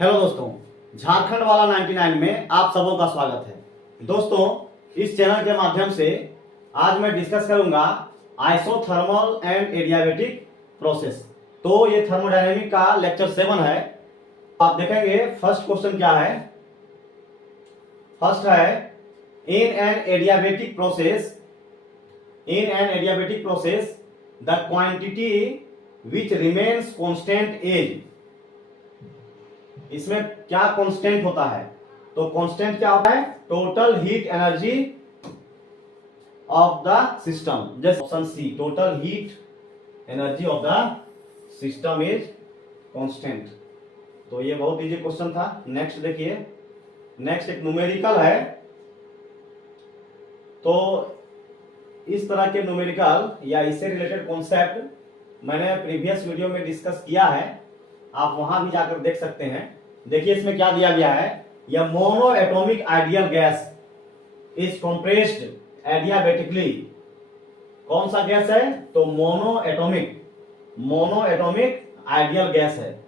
Hello दोस्तों, झारखंड वाला 99 में आप सबों का स्वागत है। दोस्तों, इस चैनल के माध्यम से आज मैं डिस्कस करूंगा आइसोथर्मल एंड एडियाबेटिक प्रोसेस। तो ये थर्मोडायनेमिक का लेक्चर 7 है। आप देखेंगे फर्स्ट क्वेश्चन क्या है। फर्स्ट है in an adiabatic process the quantity which remains constant is. इसमें क्या कांस्टेंट होता है? तो कांस्टेंट क्या होता है? Total heat energy of the system. जैसे option C, total heat energy of the system is constant. तो ये बहुत इजी क्वेश्चन था। नेक्स्ट देखिए, नेक्स्ट एक न्यूमेरिकल है। तो इस तरह के न्यूमेरिकल या इससे रिलेटेड कॉन्सेप्ट मैंने प्रीवियस वीडियो में डिस्कस किया है, आप वहां भी जाकर देख सकते हैं। देखिए इसमें क्या दिया गया है, यह mono atomic ideal gas is compressed adiabatically. कौन सा गैस है? तो मोनो एटॉमिक आइडियल गैस है।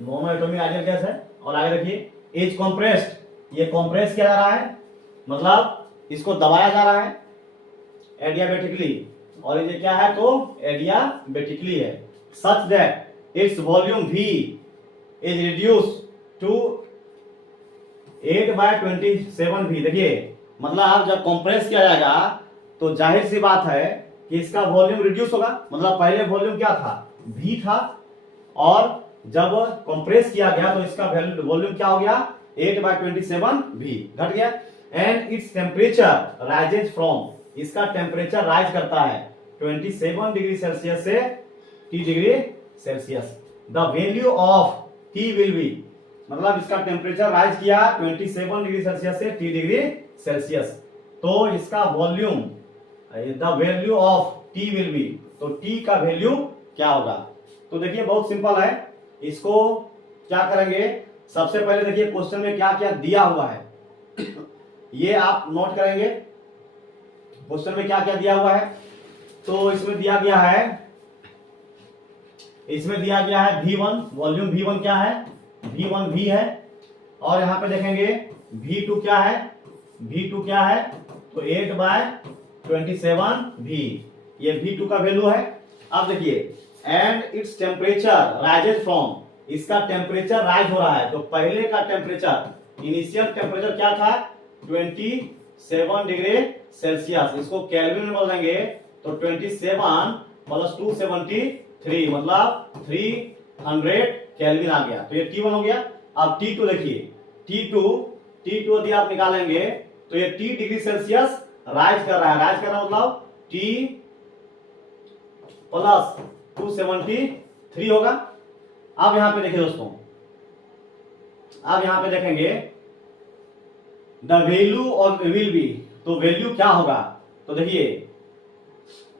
मोनो एटॉमिक आइडियल गैस है। और आगे देखिए, इज कंप्रेस्ड, ये कंप्रेस किया जा रहा है, मतलब इसको दबाया जा रहा है एडियाबेटिकली। और ये क्या है? तो एडियाबेटिकली है। Such that its volume V is reduce to 8/27V। देखिए, मतलब आप जब कंप्रेस किया जाएगा तो जाहिर सी बात है कि इसका वॉल्यूम रिड्यूस होगा। मतलब पहले वॉल्यूम क्या था? V था, और जब कंप्रेस किया गया तो इसका वॉल्यूम क्या हो गया? 8/27V घट गया। And its temperature rises from, इसका टेम्परेचर राइज करता है 27 डिग्री सेल्सियस से 30 degree Celsius. The value of T will be, मतलब इसका टेम्परेचर राइज किया 27 डिग्री सेल्सियस से 30 डिग्री सेल्सियस, तो इसका volume, the value of T will be, तो T का वैल्यू क्या होगा? तो देखिए बहुत सिंपल है। इसको क्या करेंगे, सबसे पहले देखिए क्वेश्चन में क्या क्या दिया हुआ है ये आप नोट करेंगे। क्वेश्चन में क्या क्या दिया हुआ है? तो इसमें दिया गया है V1, वॉल्यूम V1 क्या है? V1 V है। और यहां पे देखेंगे V2 क्या है? V2 क्या है? तो 8/27V, ये V2 का वैल्यू है। अब देखिए, and its temperature rises from, इसका टेम्परेचर राइज हो रहा है। तो पहले का टेम्परेचर, इनिशियल टेम्परेचर क्या था? 27 डिग्री सेल्सियस। इसको केल्विन में बदलेंगे तो 27 प्लस 273, मतलब 300 केल्विन आ गया। तो ये T1 हो गया। अब T2 देखिए, T2 यदि आप निकालेंगे तो ये 30 डिग्री सेल्सियस राइज कर रहा है। राइज कर रहा है मतलब T प्लस 273 होगा। अब यहां पे देखिए दोस्तों, अब यहां पे देखेंगे the value of will be, तो वैल्यू क्या होगा? तो देखिए,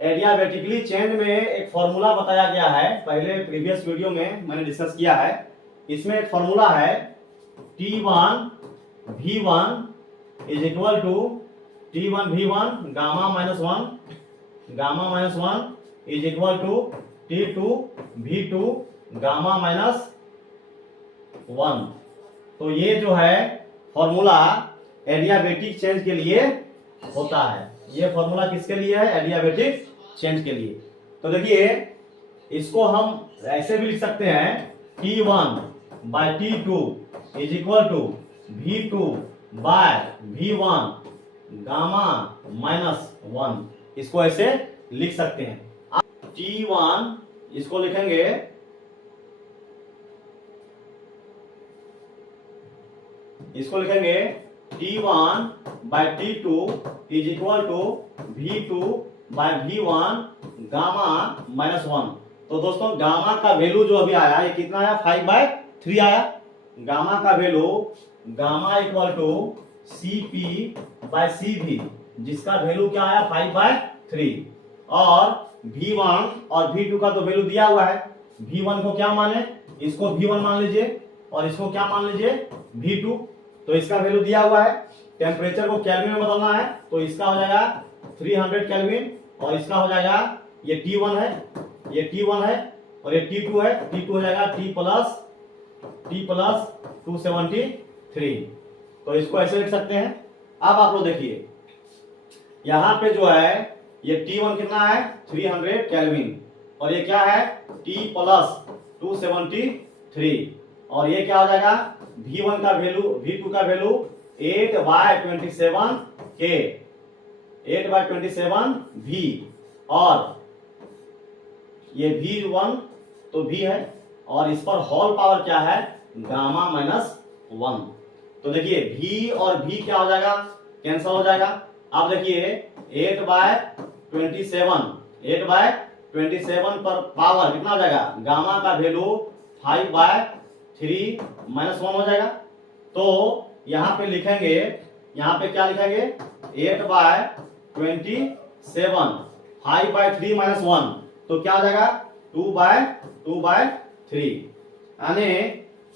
एडियाबेटिकली चेंज में एक फॉर्मूला बताया गया है, पहले प्रीवियस वीडियो में मैंने डिस्कस किया है। इसमें एक फॉर्मूला है T1 V1 is equal to T1 V1 gamma minus 1 is equal to T2 V2 gamma minus 1। तो ये जो है फॉर्मूला एडियाबेटिक चेंज के लिए होता है। ये फॉर्मूला किसके लिए है? एडियाबेटिक चेंज के लिए। तो देखिए, इसको हम ऐसे भी लिख सकते हैं T1/T2 is equal to V2/V1 gamma minus 1। इसको ऐसे लिख सकते हैं। T1 इसको लिखेंगे T1/T2 is equal to V2/V1 gamma minus 1। तो दोस्तों, गामा का वैल्यू जो अभी आया, ये कितना आया? 5/3 आया। गामा का value, gamma equal to CP/CV, जिसका वैल्यू क्या आया? 5/3। और V1 और V2 का तो वैल्यू दिया हुआ है। V1 को क्या माने? इसको V1 मान लीजिए, और इसको क्या मान लीजिए? V2। तो इसका वैल्यू दिया हुआ है। टेम्परेचर को केल्विन में बदलना है, तो इसका हो जाएगा 300 केल्विन, और इसका हो जाएगा, ये T1 है, और ये T2 है, T2 हो जाएगा T प्लस 273। तो इसको ऐसे लिख सकते हैं। अब आप लोग देखिए यहां पे जो है ये T1 कितना है 300 केल्विन, और ये क्या है T प्लस 273, और ये क्या हो जाएगा V1 का वैल्यू, V2 का वैल्यू 8/27 K, 8/27 V, और ये V1 तो V है, और इस पर होल पावर क्या है गामा माइनस 1। तो देखिए V और V क्या हो जाएगा कैंसिल हो जाएगा। अब देखिए 8/27 पर पावर कितना हो जाएगा गामा का वैल्यू 5/3 माइनस 1 हो जाएगा। तो यहां पे लिखेंगे, यहां पे क्या लिखेंगे 8/27 5/3 माइनस 1, तो क्या हो जाएगा 2/3, यानी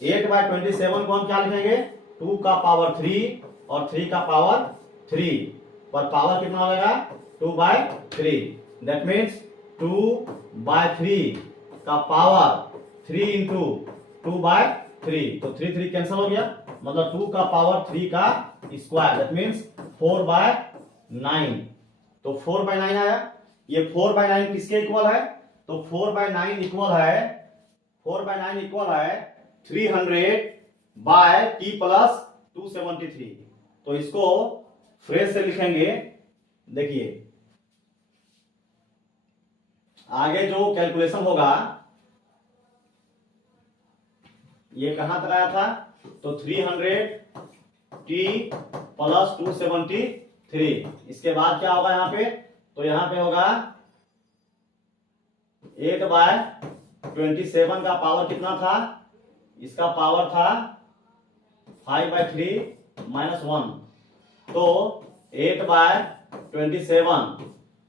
8/27 को हम क्या लिखेंगे 2 का पावर 3 और 3 का पावर 3, पर पावर कितना हो जाएगा 2/3, दैट मीन्स 2/3 का पावर 3 इंटू 2/3, तो 3 कैंसिल हो गया, मतलब 2 का पावर 3 का स्क्वायर, दैट मीन्स 4/9। तो 4/9 आया। ये 4/9 किसके इक्वल है, तो 4/9 इक्वल है 300/T प्लस 273। तो इसको फ्रेश से लिखेंगे। देखिए आगे जो कैलकुलेशन होगा ये कहां तक आया था, तो 300T प्लस 273। इसके बाद क्या होगा यहाँ पे, तो यहाँ पे होगा 8/27 का पावर कितना था, इसका पावर था 5/3 माइनस 1, तो 8/27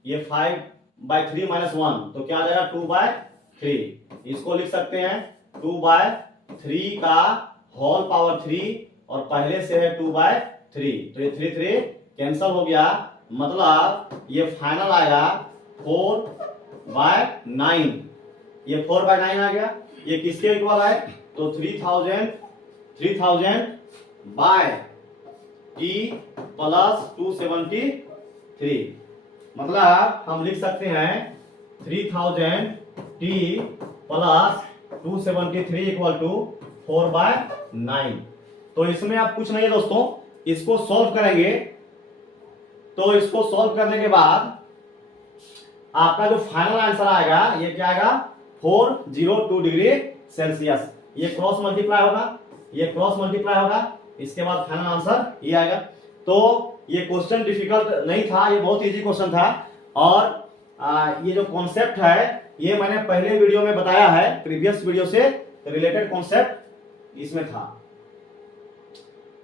ये 5/3 माइनस 1, तो क्या आ जाएगा 2/3। इसको लिख सकते हैं 2/3 का होल पावर 3, और पहले से है 2/3, तो ये 3 कैंसल हो गया, मतलब ये फाइनल आएगा 4/9। ये 4/9 आ गया। ये किसके इक्वल है, तो 3000 बाय T प्लस 273, मतलब हम लिख सकते हैं 3000T प्लस 273 इक्वल टू 4/9। तो इसमें आप कुछ नहीं है दोस्तों, इसको सॉल्व करेंगे, तो इसको सॉल्व करने के बाद आपका जो फाइनल आंसर आएगा ये क्या आएगा 402 डिग्री सेल्सियस। ये क्रॉस मल्टीप्लाई होगा, ये क्रॉस मल्टीप्लाई होगा, इसके बाद फाइनल आंसर ये आएगा। तो ये क्वेश्चन डिफिकल्ट नहीं था, ये बहुत इजी क्वेश्चन था, और ये जो कॉन्सेप्ट है ये मैंने पहले वीडियो में बताया है, प्रीवियस वीडियो से रिलेटेड कॉन्सेप्ट इसमें था।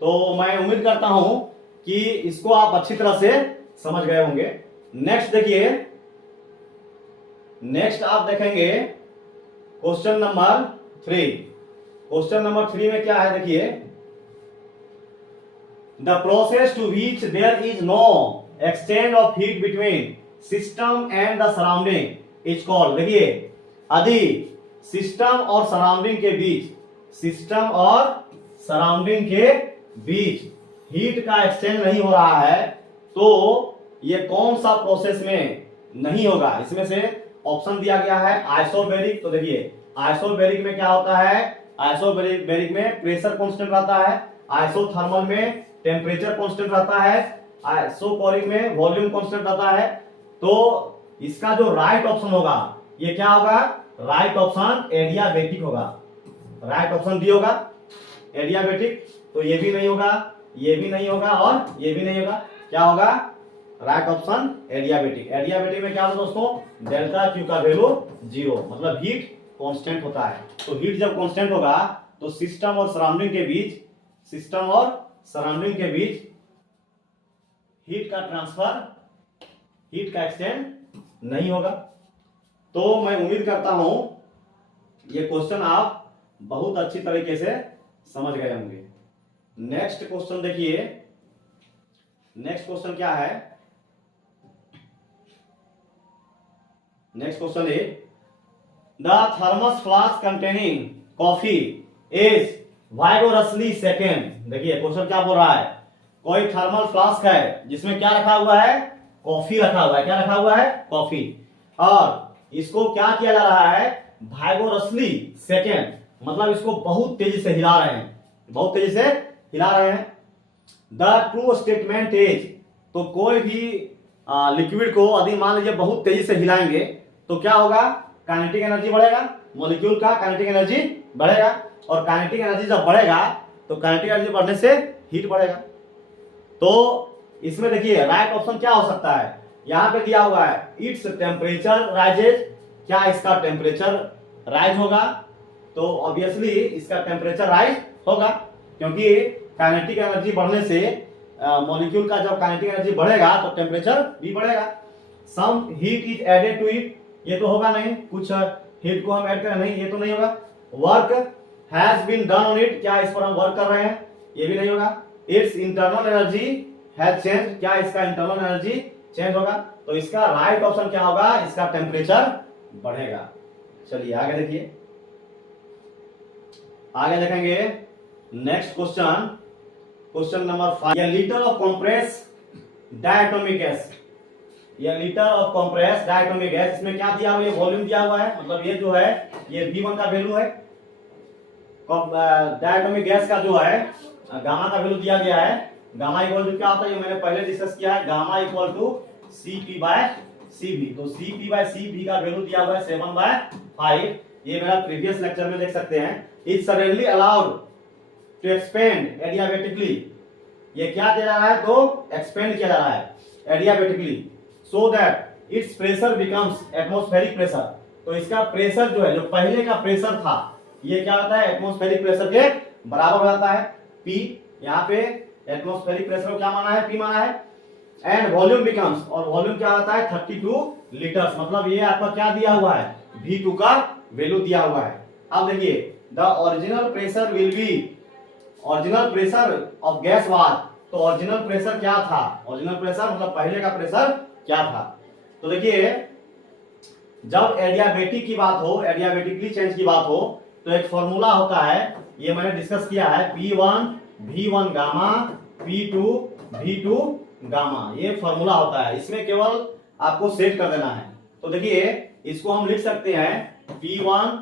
तो मैं उम्मीद करता हूं कि इसको आप अच्छी तरह से समझ गए होंगे। नेक्स्ट देखिए, नेक्स्ट आप देखेंगे क्वेश्चन नंबर 3। क्वेश्चन नंबर 3 में क्या है देखिए, the process to which there is no exchange of heat between system and the surrounding is called. देखिए यदि सिस्टम और सराउंडिंग के बीच, सिस्टम और सराउंडिंग के बीच हीट का एक्सचेंज नहीं हो रहा है, तो ये कौन सा प्रोसेस में नहीं होगा। इसमें से ऑप्शन दिया गया है आइसोबैरिक। तो देखिए आइसोबैरिक में क्या होता है, आइसोबैरिक में प्रेशर कांस्टेंट रहता है, आइसोथर्मल में टेम्परेचर कांस्टेंट रहता है, आइसोकोरिक में वॉल्यूम कांस्टेंट रहता है। तो इसका जो राइट ऑप्शन होगा ये क्या होगा, राइट ऑप्शन एडियाबेटिक होगा। राइट ऑप्शन डी होगा एडियाबेटिक। तो ये भी नहीं होगा, ये भी नहीं होगा, और ये भी नहीं होगा। क्या होगा, राइट ऑप्शन एडियाबेटिक। एडियाबेटिक में क्या होगा दोस्तों, डेल्टा क्यू का वैल्यू 0, मतलब हीट कांस्टेंट होता है। तो हीट जब कांस्टेंट होगा तो सिस्टम और सराउंडिंग के बीच, सिस्टम और सराउंडिंग के बीच हीट का ट्रांसफर, हीट का एक्सचेंज नहीं होगा। तो मैं उम्मीद करता हूं ये क्वेश्चन आप बहुत अच्छी तरीके से समझ गए होंगे। नेक्स्ट क्वेश्चन देखिए, नेक्स्ट क्वेश्चन क्या है, नेक्स्ट क्वेश्चन है the thermos flask containing coffee is vigorously shaken. देखिए क्वेश्चन क्या बोल रहा है, कोई थर्मल फ्लास्क है जिसमें क्या रखा हुआ है, कॉफी रखा हुआ है। क्या रखा हुआ है, कॉफी। और इसको क्या किया जा रहा है, वाइगोरसली सेकेंड, मतलब इसको बहुत तेजी से हिला रहे हैं, बहुत तेजी से हिला रहे हैं। द ट्रू स्टेटमेंट इज, तो कोई भी लिक्विड को यदि मान लीजिए बहुत तेजी से हिलाएंगे तो क्या होगा, काइनेटिक एनर्जी बढ़ेगा, मॉलिक्यूल का काइनेटिक एनर्जी बढ़ेगा। और काइनेटिक एनर्जी जब बढ़ेगा तो काइनेटिक एनर्जी बढ़ने से हीट बढ़ेगा। तो इसमें देखिए राइट ऑप्शन क्या हो सकता है, यहां पे दिया हुआ है इट्स टेम्परेचर राइजेज। क्या इसका टेम्परेचर राइज होगा, तो ऑब्वियसली इसका टेम्परेचर राइज होगा, क्योंकि काइनेटिक एनर्जी बढ़ने से मॉलिक्यूल का जब काइनेटिक एनर्जी बढ़ेगा तो टेम्परेचर भी बढ़ेगा। Some heat is added to it, ये तो होगा नहीं, कुछ हीट को हम ऐड करें, नहीं ये तो नहीं होगा। Work has been done on it, क्या इस पर हम वर्क कर रहे हैं, ये भी नहीं होगा। It's internal energy has change, क्या इसका इंटरनल एनर्जी चेंज होगा, तो इसका राइट ऑप्शन क्या होगा, इसका टेम्परेचर बढ़ेगा। चलिए आगे देखिए, आगे देखेंगे नेक्स्ट क्वेश्चन, क्वेश्चन नंबर 5। ये litre of compress diatomic gas, ये litre of compress diatomic gas, इसमें क्या दिया हुआ है, वॉल्यूम दिया हुआ है, मतलब ये जो है ये V1 का वैल्यू है। डायटोमिक गैस का जो है गामा का वैल्यू दिया गया है। गामा इक्वल टू क्या होता है, ये मैंने पहले डिस्कस किया है, गामा इक्वल टू Cp/Cv। तो Cp/Cv का वैल्यू दिया हुआ है 7/5, ये मेरा प्रीवियस लेक्चर में देख सकते हैं। It's suddenly allowed to expand adiabatically, ये क्या किया जा रहा है, तो एक्सपेंड किया जा रहा है adiabatically, so that it's pressure becomes atmospheric pressure. तो इसका प्रेशर जो है, जो पहले का प्रेशर था, ये क्या होता है, एटमॉस्फेरिक प्रेशर के बराबर हो जाता है, P। यहाँ पे एटमॉस्फेरिक प्रेशर को क्या माना है, P माना है। एंड वॉल्यूम बिकम्स, और वॉल्यूम क्या होता है, 32 लीटर्स, मतलब ये आपका क्या दिया हुआ है, V2 का वैल्यू दिया हुआ है। अब देखिए the original pressure will be, original pressure of gas was, तो ओरिजिनल प्रेशर क्या था, ओरिजिनल प्रेशर मतलब पहले का प्रेशर क्या था। तो देखिए जब एडियाबेटिक की बात हो, एडियाबेटिकली चेंज की बात हो, तो एक फॉर्मूला होता है, ये मैंने डिस्कस किया है, P1 V1 gamma, P2 V2 gamma, ये फॉर्मूला होता है। इसमें केवल आपको सेट कर देना है। तो देखिए इसको हम लिख सकते हैं P1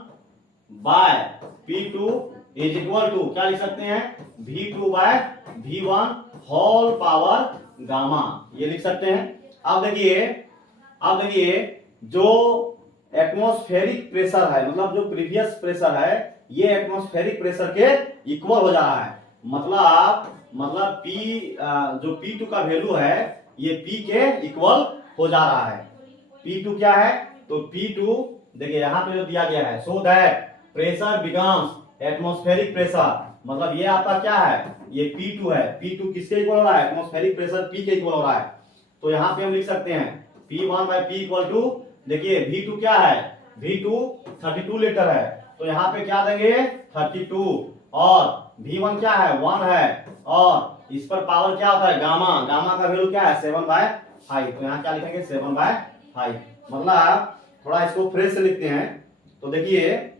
bye P2 is equal to, क्या लिख सकते हैं, V2 bye V1 whole power gamma, ये लिख सकते हैं। अब देखिए जो एटमॉस्फेरिक प्रेशर है, मतलब जो प्रीवियस प्रेशर है, ये एटमॉस्फेरिक प्रेशर के इक्वल हो जा रहा है, मतलब P जो P2 का वैल्यू है ये P के इक्वल हो जा रहा है। P2 क्या है, तो P2 देखिए यहाँ पे जो दिया गया है, so that pressure becomes atmospheric pressure, मतलब ये आपका क्या है, ये P2 है। P2 किसके इक्वल हो रहा है, एटमॉस्फेरिक प्रेशर P के इक्वल हो रहा है। तो यहाँ पे हम लिख सकते हैं P1 bye P equal to, देखिए V2 क्या है, V2 32 लीटर है, तो यहाँ पे क्या देंगे 32, और V1 क्या है 1 है, और इस पर पावर क्या होता है गामा, गामा का वैल्यू क्या है 7/5, तो यहाँ क्या लिखेंगे 7/5। मतलब थोड़ा इसको फ्रेश से लिखते हैं, तो देखिए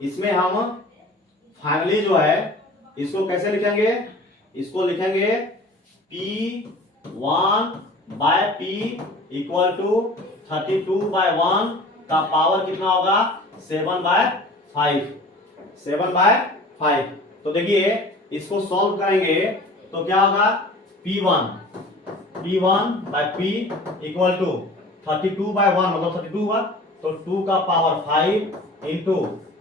इसमें हम फाइनली जो है इसको कैसे लिखेंगे, इसको लिखेंगे P1 bye P equal to 32/1 का पावर कितना होगा 7/5, 7/5। तो देखिए इसको सॉल्व करेंगे तो क्या होगा, P1 bye P equal to 32/1 मतलब 32 हुआ, तो 2 का पावर 5 इंटू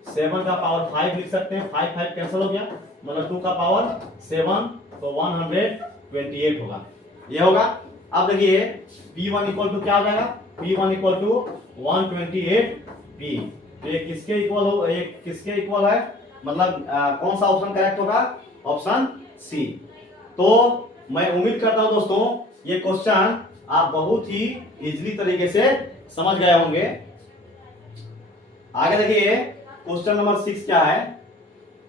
7 का पावर 5 लिख सकते हैं, 5 कैंसिल हो गया, मतलब 2 का पावर 7, तो 128 होगा, ये होगा। अब देखिए P1 इक्वल टू क्या हो जाएगा, P1 इक्वल टू 128P, तो ये किसके इक्वल हो, ये किसके इक्वल है, मतलब कौन सा ऑप्शन करेक्ट होगा, ऑप्शन सी। तो मैं उम्मीद करता हूं दोस्तों ये क्वेश्चन आप बहुत ही इजीली तरीके से समझ गए होंगे। आगे देखिए क्वेश्चन नंबर 6 क्या है,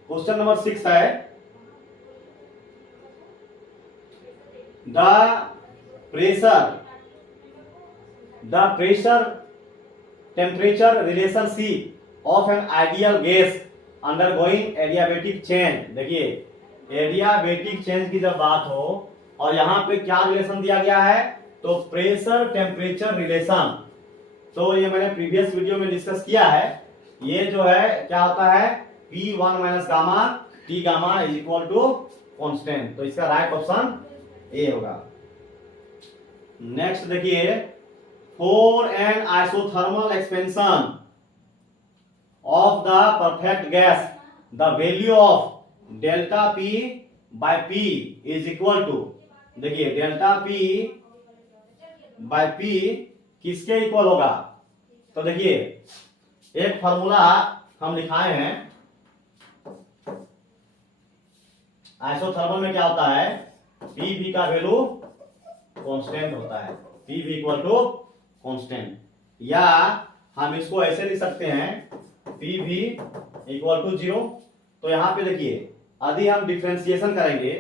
क्वेश्चन नंबर 6 है the pressure temperature relationship of an ideal gas undergoing adiabatic change. देखिए एडियाबेटिक चेंज की जब बात हो और यहाँ पे क्या रिलेशन दिया गया है, तो प्रेशर टेम्परेचर रिलेशन। तो ये मैंने प्रीवियस वीडियो में डिस्कस किया है। ये जो है क्या होता है, P1 minus gamma T gamma is equal to constant. तो इसका राइट ऑप्शन ए होगा। नेक्स्ट देखिए, for an isothermal expansion of the perfect gas, the value of delta P by P is equal to, देखिए delta P by P किसके equal होगा, तो देखिए एक फॉर्मूला हम लिखाए हैं। आइसोथर्मल में क्या होता है, PV का वैल्यू कांस्टेंट होता है, PV इक्वल टू कांस्टेंट, या हम इसको ऐसे लिख सकते हैं PV इक्वल टू 0। तो यहाँ पे देखिए यदि हम डिफरेंशिएशन करेंगे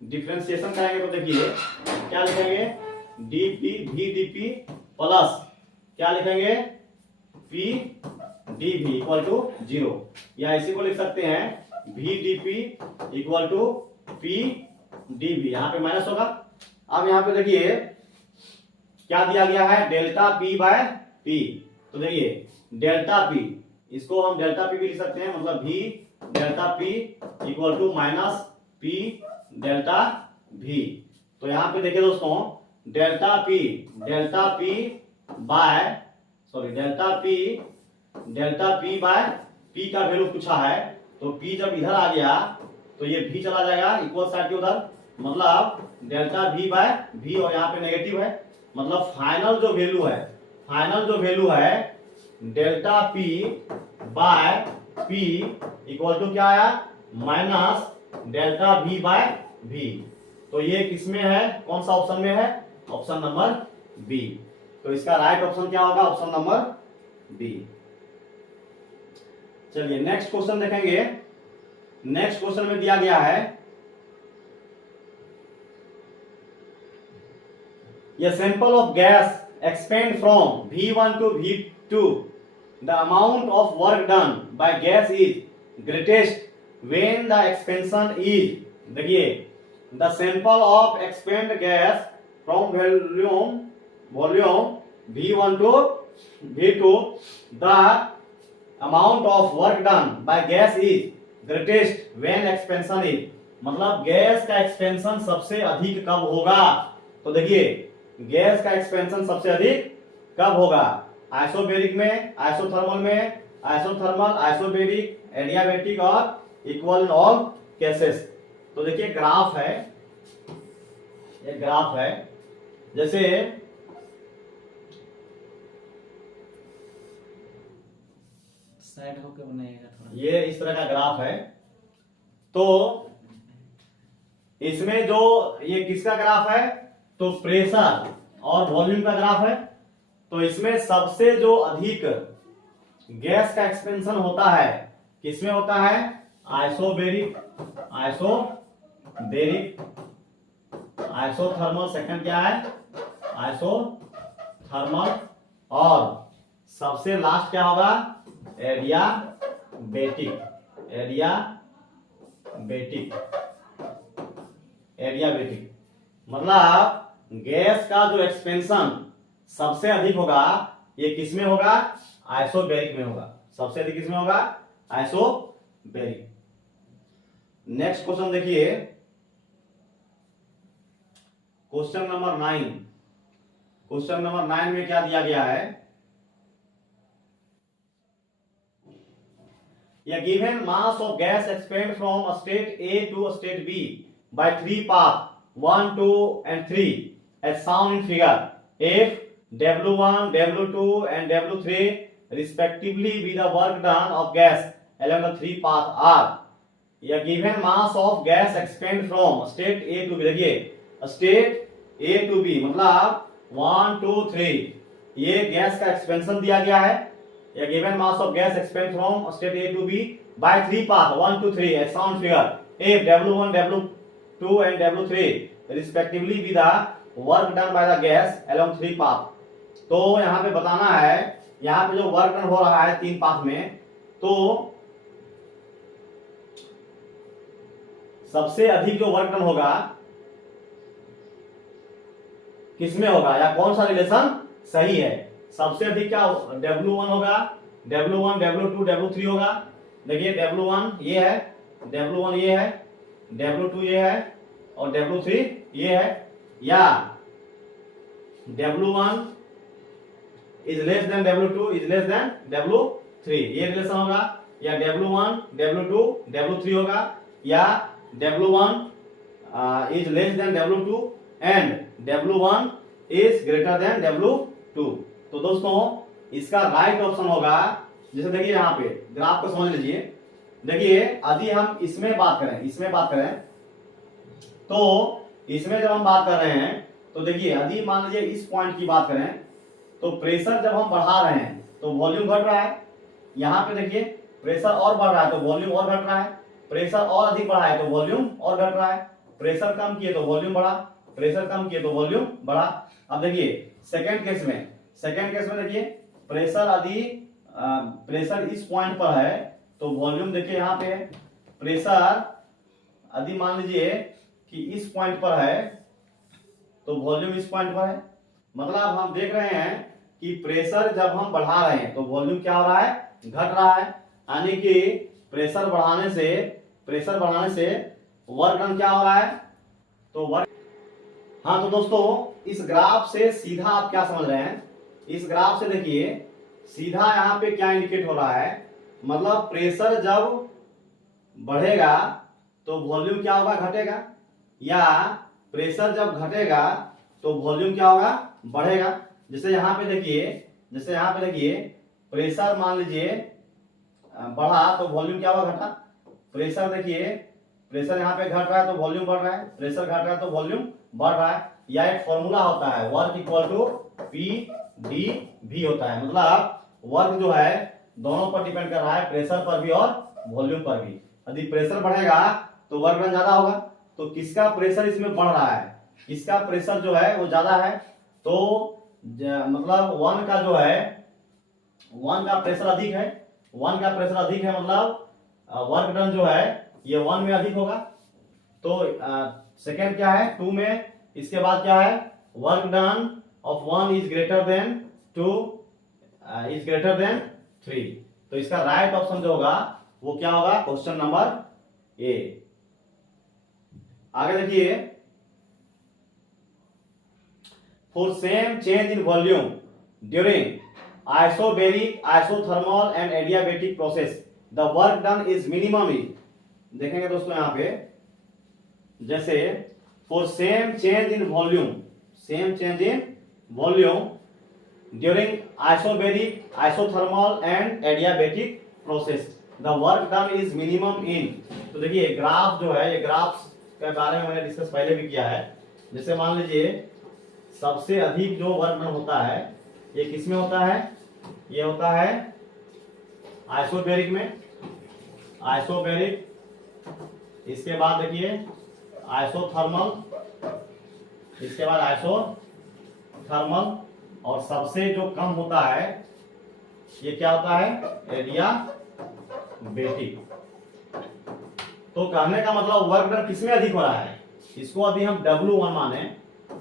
तो देखिए क्या लिखेंगे, dP VdP प्लस क्या लिखेंगे, PdV इक्वल टू 0, या इसी को लिख सकते हैं VdP इक्वल टू PdV, यहाँ पे माइनस होगा। अब यहाँ पे देखिए क्या दिया गया है, डेल्टा P बाय P। तो देखिए डेल्टा P, इसको हम डेल्टा P भी लिख सकते हैं, मतलब V delta P equal to minus P delta V। तो यहाँ पे देखिए दोस्तों डेल्टा P बाय P का वैल्यू पूछा है, तो P जब इधर आ गया तो ये V चला जाएगा इक्वल साइड के उधर, मतलब डेल्टा V बाय V, और यहाँ पे नेगेटिव है, मतलब फाइनल जो वैल्यू है delta P by P equal to क्या आया, minus delta V by V। तो ये किसमें है, कौन सा ऑप्शन में है, ऑप्शन नंबर बी। तो इसका राइट ऑप्शन क्या होगा, ऑप्शन नंबर बी। चलिए नेक्स्ट क्वेश्चन देखेंगे। नेक्स्ट क्वेश्चन में दिया गया है, ये sample of gas expand from V1 to V2, the amount of work done by gas is greatest when the expansion is, देखिए the sample of expand gas from volume V1 to V2, the amount of work done by gas is greatest when expansion is, मतलब gas का expansion सबसे अधिक कब होगा। तो देखिए gas का एक्सपेंशन सबसे अधिक कब होगा, आइसोबेरिक में, आइसोथर्मल में, आइसोबेरिक, एडियाबेटिक और इक्वल इन ऑल केसेस। तो देखिए ग्राफ है, एक ग्राफ है, जैसे साइड होकर बनाइएगा थोड़ा, ये इस तरह का ग्राफ है। तो इसमें जो ये किसका ग्राफ है, तो प्रेशर और वॉल्यूम का ग्राफ है। तो इसमें सबसे जो अधिक गैस का एक्सपेंशन होता है किसमें होता है, आइसोबेरिक, आइसोथर्मल सेकंड क्या है, आइसोथर्मल, और सबसे लास्ट क्या होगा, एडियाबेटिक। मतलब गैस का जो एक्सपेंशन सबसे अधिक होगा ये किसमें होगा, आइसोबेरिक में होगा। सबसे अधिक किसमें होगा, आइसोबेरिक। नेक्स्ट क्वेश्चन देखिए, क्वेश्चन नंबर 9। क्वेश्चन नंबर 9 में क्या दिया गया है, A given mass of gas expand from a state A to a state B by 3 paths 1, 2 and 3 as shown in figure. If W1, W2 and W3 respectively be the work done of gas along the 3 paths are, A given mass of gas expand from state A to B, देखिए state A to B मतलब 1, 2, 3 ये gas का expansion दिया गया है। A given mass of gas expand from state A to B by 3 paths 1, 2, 3 as shown figure. If W1, W2 and W3 respectively be the work done by the gas along 3 paths, तो यहाँ पे बताना है यहाँ पे जो work done हो रहा है 3 पाथ में, तो सबसे अधिक जो वर्क डन होगा किसमें होगा, या कौन सा रिलेशन सही है? सबसे अधिक क्या W1 होगा, W1, W2, W3 होगा। देखिए W1 ये है, W1 ये है, W2 ये है और W3 ये है, या W1 is less than W2 is less than W3, ये रिलेशन होगा, या W1 W2 W3 होगा, या W1 is less than W2 and W1 is greater than W2। तो दोस्तों इसका राइट ऑप्शन होगा, जैसे देखिए यहाँ पे ग्राफ को समझ लीजिए। देखिए यदि हम इसमें बात करें तो इसमें जब हम बात कर रहे हैं तो देखिए यदि मान लीजिए इस पॉइंट की बात करें तो प्रेशर जब हम बढ़ा रहे हैं तो वॉल्यूम घट रहा है। यहाँ पे देखिए प्रेशर और बढ़ रहा है तो वॉल्यूम और घट रहा है, प्रेशर और अधिक बढ़ा है तो वॉल्यूम और घट रहा है, प्रेशर कम किए तो वॉल्यूम बढ़ा, प्रेशर कम किए तो वॉल्यूम बढ़ा। अब देखिए सेकेंड केस में देखिए प्रेशर इस पॉइंट पर है तो वॉल्यूम देखिए यहाँ पे है, प्रेशर यदि मान लीजिए कि इस पॉइंट पर है तो वॉल्यूम इस पॉइंट पर है। मतलब हम देख रहे हैं कि प्रेशर जब हम बढ़ा रहे हैं तो वॉल्यूम क्या हो रहा है, घट रहा है, यानी कि प्रेशर बढ़ाने से वर्क डन क्या हो रहा है, तो वर्क। हाँ तो दोस्तों इस ग्राफ से सीधा आप क्या समझ रहे हैं, इस ग्राफ से देखिए सीधा यहाँ पे क्या इंडिकेट हो रहा है, मतलब प्रेशर जब बढ़ेगा तो वॉल्यूम क्या होगा, घटेगा, या प्रेशर जब घटेगा तो वॉल्यूम क्या होगा, बढ़ेगा। जैसे यहाँ पे देखिए प्रेशर मान लीजिए बढ़ा तो वॉल्यूम क्या होगा, घटा। प्रेशर देखिए प्रेशर यहाँ पे घट रहा है तो वॉल्यूम बढ़ रहा है, प्रेशर घट रहा है तो वॉल्यूम बढ़ रहा है। या एक फॉर्मूला होता है work equal to P D V होता है, मतलब वर्क जो है दोनों पर डिपेंड कर रहा है, प्रेशर पर भी और वॉल्यूम पर भी। यदि प्रेशर बढ़ेगा तो वर्क डन ज्यादा होगा, तो किसका प्रेशर इसमें बढ़ रहा है, किसका प्रेशर जो है वो ज्यादा है, तो मतलब वन का प्रेशर अधिक है, मतलब वर्क डन जो है ये 1 में अधिक होगा। तो सेकेंड क्या है 2 में, इसके बाद क्या है work done of 1 is greater than 2 is greater than 3। तो इसका राइट ऑप्शन जो होगा वो क्या होगा, क्वेश्चन नंबर ए। आगे देखिए, for same change in volume during isobaric, isothermal and adiabatic process the work done is minimum is. देखेंगे दोस्तों यहाँ पे जैसे for same change in volume during isobaric, isothermal and adiabatic process the work done is minimum in. तो देखिए graph जो है, ये ग्राफ के बारे में मैंने डिस्कस पहले भी किया है। जैसे मान लीजिए सबसे अधिक जो वर्क डन होता है ये किसमें होता है, ये होता है आइसोबैरिक में, आइसोबैरिक, इसके बाद देखिए आइसोथर्मल, इसके बाद आइसोथर्मल, और सबसे जो कम होता है ये क्या होता है, एडियाबैटिक। तो कहने का मतलब वर्क डन किसमें अधिक हो रहा है, इसको यदि हम W1 माने,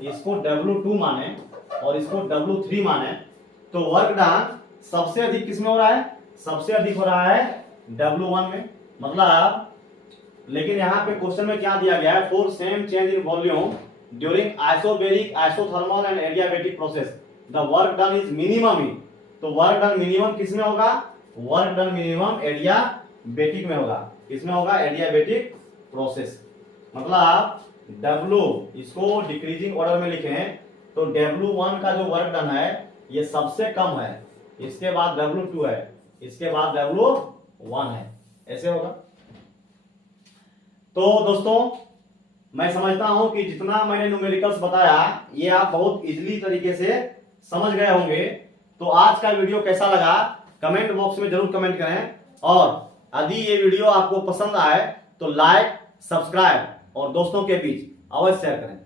इसको W2 माने और इसको W3 माने, तो वर्क डन सबसे अधिक किसमें हो रहा है, सबसे अधिक हो रहा है W1 में। मतलब लेकिन यहाँ पे क्वेश्चन में क्या दिया गया है, for same change in volume during isobaric, isothermal and adiabatic process the work done is minimum in. तो वर्क डन मिनिमम किसमें होगा, वर्क डन मिनिमम एडियाबैटिक में होगा। किसमें होगा, एडियाबैटिक प्रोसेस। मतलब W इसको डिक्रीजिंग ऑर्डर में लिखें तो W1 का जो वर्क डन है ये सबसे कम है, इसके बाद W2 है, इसके बाद W1 है, ऐसे होगा। तो दोस्तों मैं समझता हूं कि जितना मैंने न्यूमेरिकल्स बताया ये आप बहुत इजीली तरीके से समझ गए होंगे। तो आज का वीडियो कैसा लगा कमेंट बॉक्स में जरूर कमेंट करें, और यदि ये वीडियो आपको पसंद आए तो लाइक, सब्सक्राइब और दोस्तों के बीच अवश्य शेयर करें।